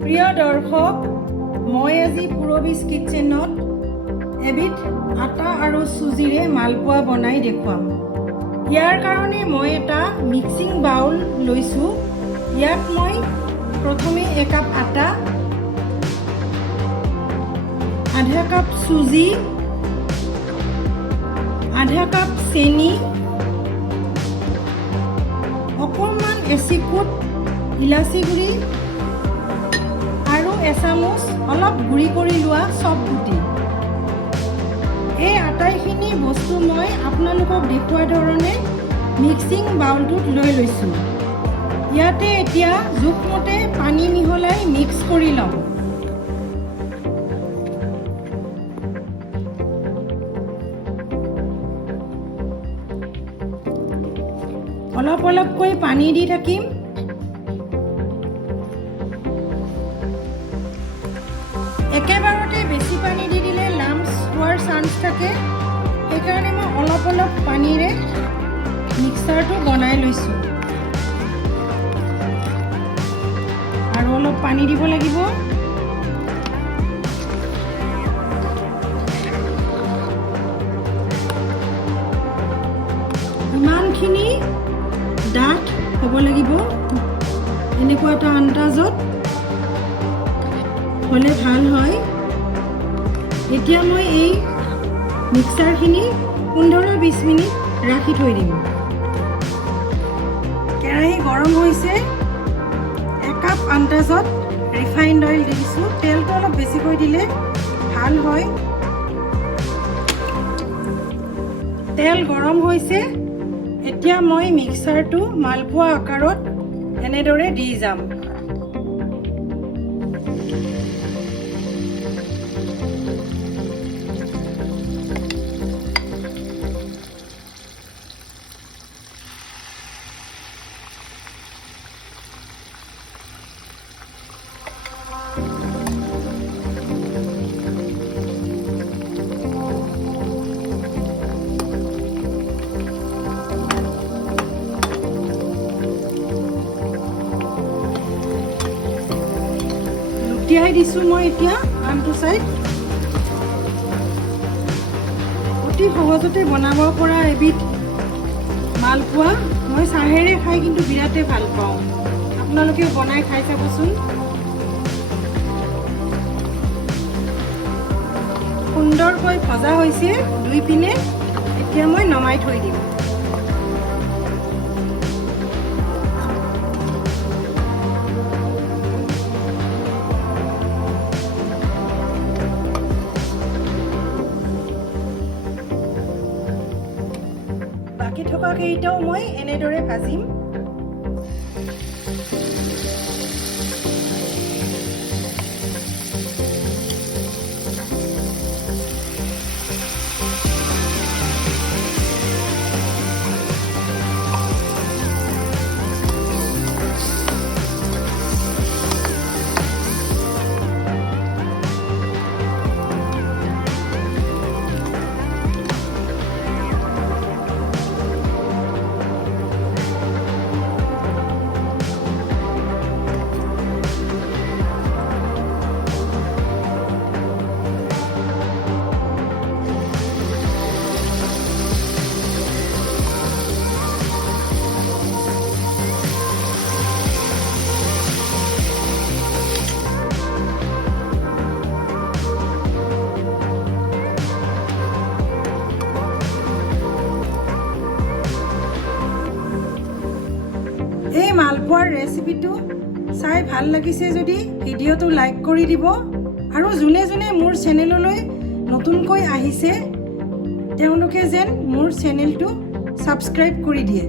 প্ৰিয় দৰ্শক, মই আজি পুৰবিজ কিটচেনত এবিধ আটা আৰু চুজিৰে মালপোৱা বনাই দেখুৱাম। ইয়াৰ কাৰণে মই এটা মিক্সিং বাউল লৈছোঁ। ইয়াত মই প্ৰথমে একাপ আটা, আধা কাপ চুজি, আধা কাপ চেনি, অকণমান এচিকুট ইলাচি গুড়ি আৰু এচামুচ অলপ গুড়ি কৰি লোৱা চব গুটি। এই আটাইখিনি বস্তু মই আপোনালোকক দেখুওৱা ধৰণে মিক্সিং বাউলটোত লৈ লৈছোঁ। ইয়াতে এতিয়া জোখমতে পানী মিহলাই মিক্স কৰি লওঁ। অলপ অলপকৈ পানী দি থাকিম। একেবাৰতে বেছি পানী দি দিলে লাম্পছ হোৱাৰ চান্স থাকে। সেইকাৰণে মই অলপ অলপ পানীৰে মিক্সাৰটো বনাই লৈছোঁ। আৰু অলপ পানী দিব লাগিব। ইমানখিনি ডাঠ হ'ব লাগিব। এনেকুৱা এটা আন্দাজত হ'লে ভাল হয়। এতিয়া মই এই মিক্সাৰখিনি 15-20 মিনিট ৰাখি থৈ দিম। কেৰাহী গৰম হৈছে। একাপ আন্দাজত ৰিফাইণ্ড অইল দি দিছোঁ। তেলটো অলপ বেছিকৈ দিলে ভাল হয়। তেল গৰম হৈছে। এতিয়া মই মিক্সাৰটো মালপোৱা আকাৰত এনেদৰে দি যাম। লুটিয়াই দিছোঁ মই এতিয়া আনটো চাইড। অতি সহজতে বনাব পৰা এবিধ মালপোৱা। মই চাহেৰে খাই কিন্তু বিৰাটেই ভাল পাওঁ। আপোনালোকে বনাই খাই চাবচোন। সুন্দৰকৈ ভজা হৈছে দুই পিনে। এতিয়া মই নমাই থৈ দিম। বাকী থকা কেইটাও মই এনেদৰে ভাজিম। এই মালপোৱাৰ ৰেচিপিটো চাই ভাল লাগিছে যদি ভিডিঅ'টো লাইক কৰি দিব। আৰু যোনে যোনে মোৰ চেনেললৈ নতুনকৈ আহিছে তেওঁলোকে যেন মোৰ চেনেলটো ছাবস্ক্ৰাইব কৰি দিয়ে।